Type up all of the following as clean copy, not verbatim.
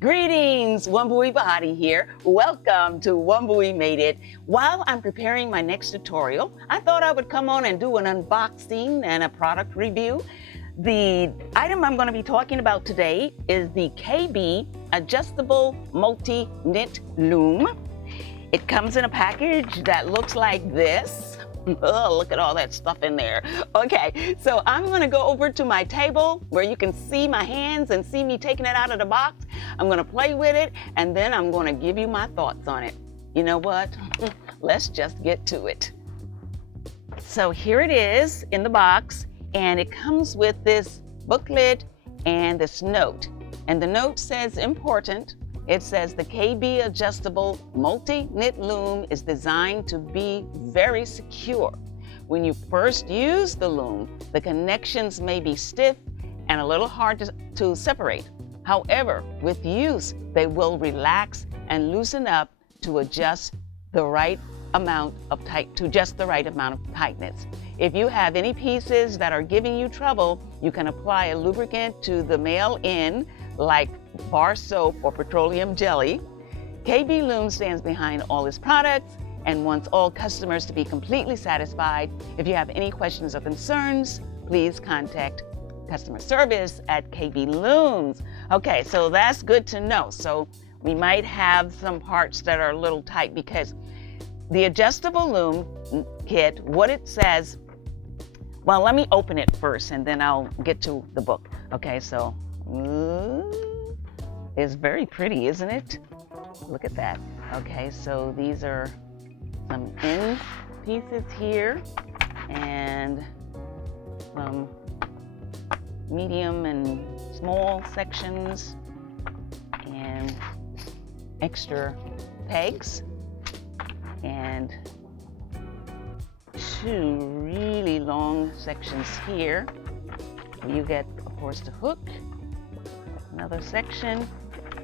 Greetings, Wambui Bahati here. Welcome to wambuimadeit. While I'm preparing my next tutorial, I thought I would come on and do an unboxing and a product review. The item I'm going to be talking about today is the KB Adjustable Multi-Knit Loom. It comes in a package that looks like this. Oh, look at all that stuff in there. Okay, so I'm going to go over to my table where you can see my hands and see me taking it out of the box. I'm going to play with it, and then I'm going to give you my thoughts on it. You know what? Let's just get to it. So here it is in the box, and it comes with this booklet and this note. And the note says important. It says the KB Adjustable Multi-Knit Loom is designed to be very secure. When you first use the loom, the connections may be stiff and a little hard to separate. However, with use, they will relax and loosen up to adjust the right amount of tightness. If you have any pieces that are giving you trouble, you can apply a lubricant to the male end, like bar soap or petroleum jelly. KB Loom stands behind all its products and wants all customers to be completely satisfied. If you have any questions or concerns, please contact customer service at KB Looms. Okay, so that's good to know. So we might have some parts that are a little tight because the adjustable loom kit, what it says, well, let me open it first and then I'll get to the book. Okay, so it's very pretty, isn't it? Look at that. Okay, so these are some end pieces here and some medium and small sections and extra pegs and two really long sections here. You get, of course, the hook, another section,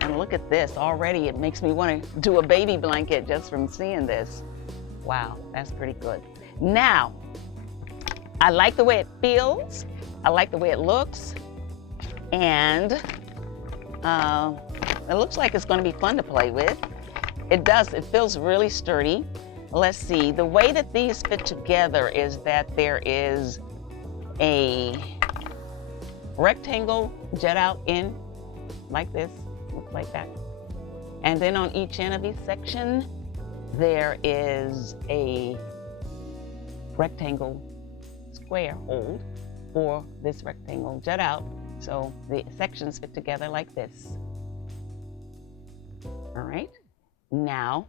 and look at this. Already it makes me want to do a baby blanket just from seeing this. Wow, that's pretty good. Now, I like the way it feels. I like the way it looks, and it looks like it's going to be fun to play with. It does. It feels really sturdy. Let's see. The way that these fit together is that there is a rectangle jet out in like this, looks like that. And then on each end of each section, there is a rectangle square hold for this rectangle jet out. So the sections fit together like this. All right. Now,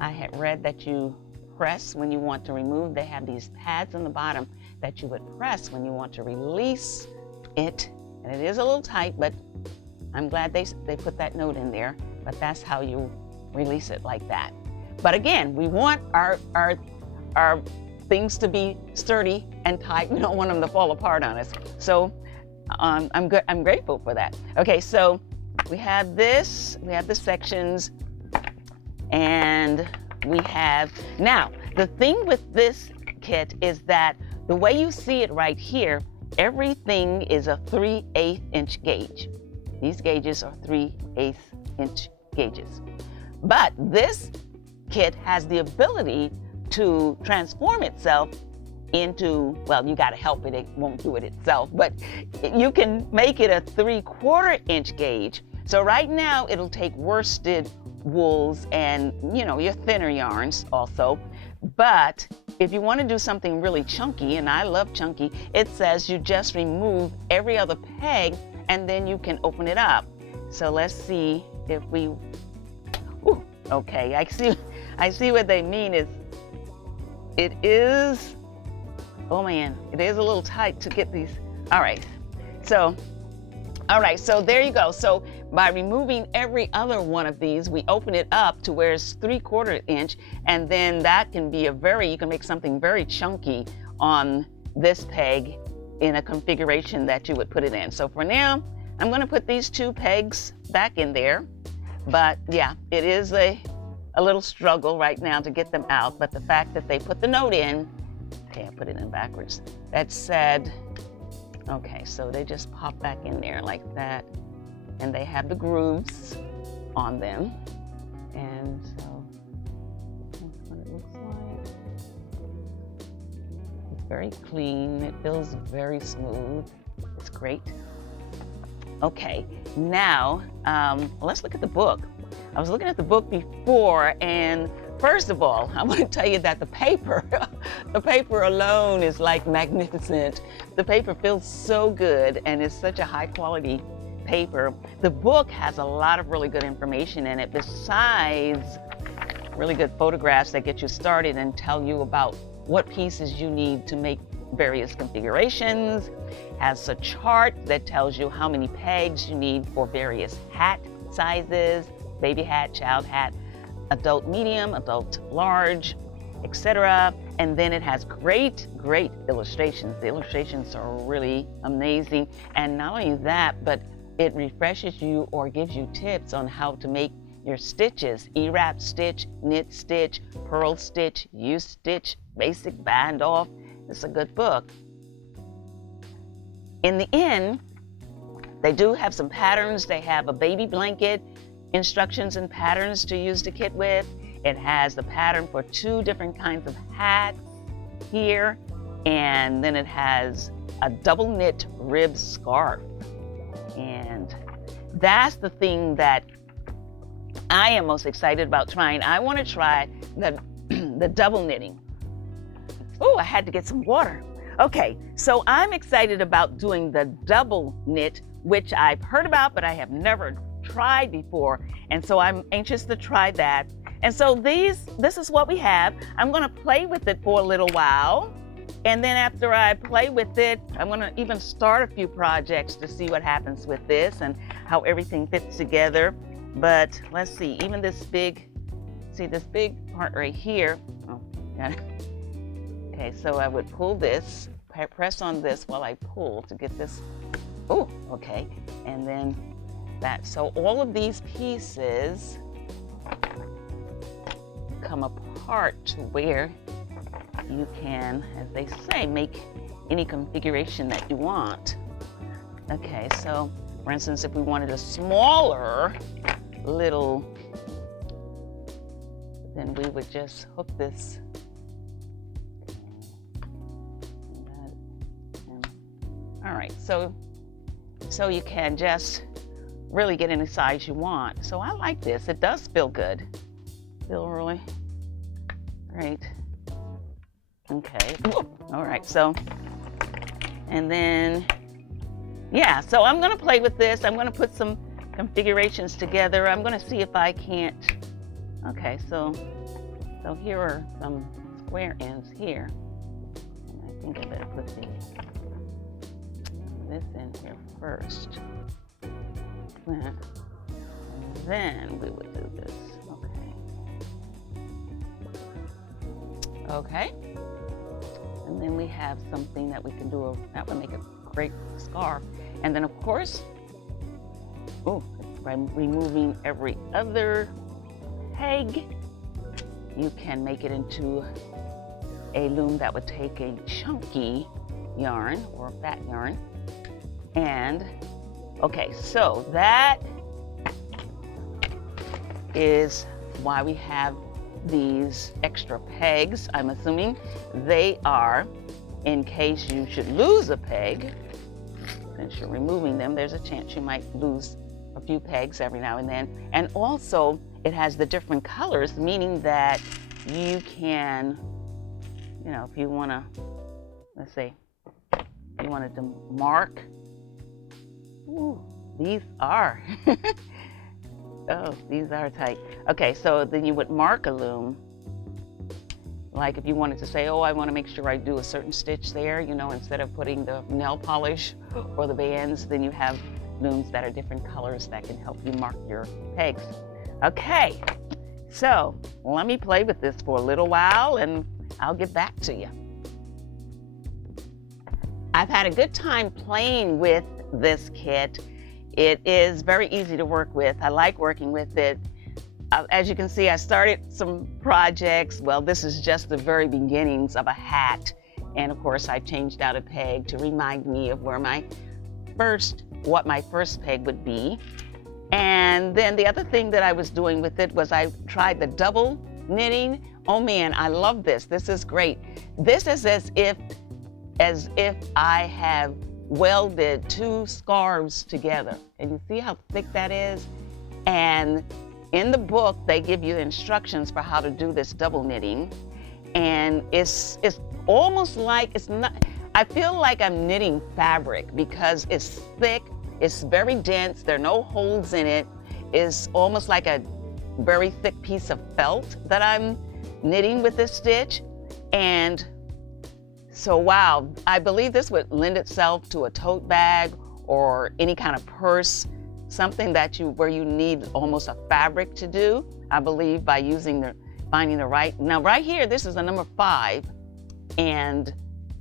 I had read that you press when you want to remove. They have these pads on the bottom that you would press when you want to release it. And it is a little tight, but I'm glad they put that note in there. But that's how you release it, like that. But again, we want our things to be sturdy and tight. We don't want them to fall apart on us. So I'm grateful for that. Okay, so we have this, we have the sections, and we have, now, the thing with this kit is that the way you see it right here, everything is a 3/8 inch gauge. These gauges are 3/8 inch gauges. But this kit has the ability to transform itself into, well, you got to help it, it won't do it itself, but you can make it a 3/4 inch gauge. So right now it'll take worsted wools and, you know, your thinner yarns also. But if you want to do something really chunky, and I love chunky, it says you just remove every other peg and then you can open it up. So let's see if we, ooh, okay, I see what they mean is, it is, oh man, it is a little tight to get these. All right, so there you go. So by removing every other one of these, we open it up to where it's 3/4 inch, and then that can be you can make something very chunky on this peg in a configuration that you would put it in. So for now, I'm going to put these two pegs back in there. But yeah, it is a little struggle right now to get them out. But the fact that they put the note in, okay, I put it in backwards, that said, okay, so they just pop back in there like that. and they have the grooves on them. And so that's what it looks like. It's very clean. It feels very smooth. It's great. Okay, now let's look at the book. I was looking at the book before, and first of all, I want to tell you that the paper alone is like magnificent. The paper feels so good, and it's such a high quality paper. The book has a lot of really good information in it, besides really good photographs that get you started and tell you about what pieces you need to make various configurations. Has a chart that tells you how many pegs you need for various hat sizes, baby hat, child hat, adult medium, adult large, etc. And then it has great illustrations. The illustrations are really amazing. And not only that, but it refreshes you or gives you tips on how to make your stitches: E-wrap stitch, knit stitch, purl stitch, U-stitch, basic band off. It's a good book. In the end, they do have some patterns. They have a baby blanket, instructions and patterns to use the kit with. It has the pattern for 2 different kinds of hats here, and then it has a double knit rib scarf. And that's the thing that I am most excited about trying. I want to try the double knitting. Oh, I had to get some water. Okay, so I'm excited about doing the double knit, which I've heard about, but I have never tried before. And so I'm anxious to try that. And so this is what we have. I'm gonna play with it for a little while. And then after I play with it, I'm gonna even start a few projects to see what happens with this and how everything fits together. But let's see, even this big part right here. Oh, got it. Okay, so I would pull this, press on this while I pull to get this. Oh, okay. And then that. So all of these pieces come apart to where you can, as they say, make any configuration that you want. Okay, so for instance, if we wanted a smaller little, then we would just hook this. All right, so you can just really get any size you want. So I like this. It does feel good. Feel really great. Okay. All right. So, and then, yeah. So I'm gonna play with this. I'm gonna put some configurations together. I'm gonna see if I can't. Okay. So here are some square ends here. And I think I better put this in here first. And then we would do this. Okay. And then we have something that we can do. That would make a great scarf. And then of course, by removing every other peg, you can make it into a loom that would take a chunky yarn or fat yarn. And okay, so that is why we have these extra pegs. I'm assuming they are in case you should lose a peg. Since you're removing them, there's a chance you might lose a few pegs every now and then. And also, it has the different colors, meaning that you can, you know, if you want to, let's say, you wanted to mark. Ooh, these are. Oh, these are tight. Okay, so then you would mark a loom. Like if you wanted to say, oh, I want to make sure I do a certain stitch there, you know, instead of putting the nail polish or the bands, then you have looms that are different colors that can help you mark your pegs. Okay, so let me play with this for a little while and I'll get back to you. I've had a good time playing with this kit. It is very easy to work with. I like working with it. As you can see, I started some projects. Well, this is just the very beginnings of a hat. And of course, I changed out a peg to remind me of where my what my first peg would be. And then the other thing that I was doing with it was I tried the double knitting. Oh man, I love this. This is great. This is as if I have welded two scarves together. And you see how thick that is? And in the book, they give you instructions for how to do this double knitting. And it's almost like, it's not, I feel like I'm knitting fabric because it's thick, it's very dense, there are no holes in it. It's almost like a very thick piece of felt that I'm knitting with this stitch. And so, wow, I believe this would lend itself to a tote bag or any kind of purse, something that where you need almost a fabric to do, I believe, by finding the right. Now right here, this is the number 5, and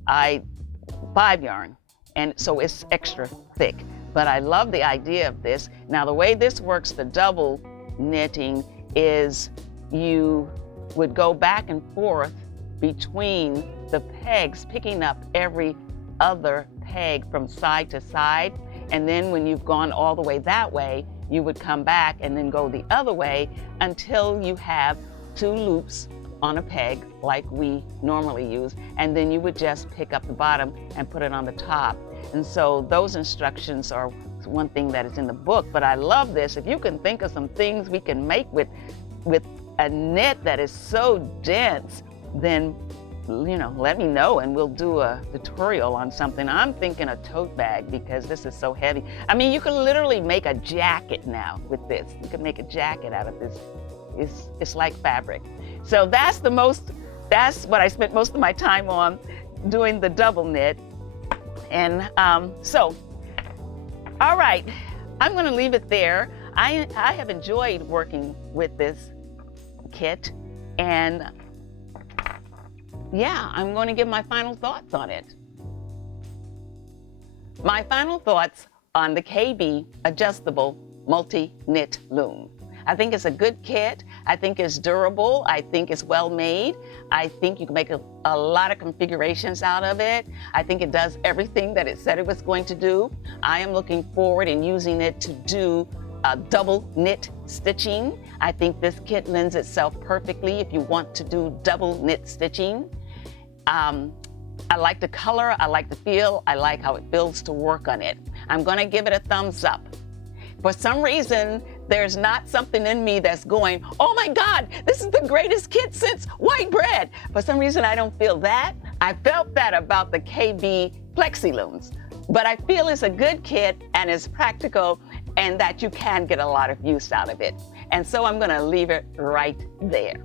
5 yarn, and so it's extra thick. But I love the idea of this. Now the way this works, the double knitting, is you would go back and forth between the pegs, picking up every other peg from side to side. And then when you've gone all the way that way, you would come back and then go the other way until you have 2 loops on a peg like we normally use. And then you would just pick up the bottom and put it on the top. And so those instructions are one thing that is in the book. But I love this. If you can think of some things we can make with a knit that is so dense, then let me know and we'll do a tutorial on something. I'm thinking a tote bag because this is so heavy. I mean, you can literally make a jacket now with this. You can make a jacket out of this. It's like fabric. So that's what I spent most of my time on, doing the double knit. And so, all right, I'm gonna leave it there. I have enjoyed working with this kit, and yeah, I'm going to give my final thoughts on it. My final thoughts on the KB Adjustable Multi-Knit Loom. I think it's a good kit. I think it's durable. I think it's well made. I think you can make a lot of configurations out of it. I think it does everything that it said it was going to do. I am looking forward in using it to do double knit stitching. I think this kit lends itself perfectly if you want to do double knit stitching. I like the color, I like the feel, I like how it feels to work on it. I'm gonna give it a thumbs up. For some reason, there's not something in me that's going, oh my God, this is the greatest kit since white bread. For some reason, I don't feel that. I felt that about the KB Flexi Looms. But I feel it's a good kit and it's practical and that you can get a lot of use out of it. And so I'm gonna leave it right there.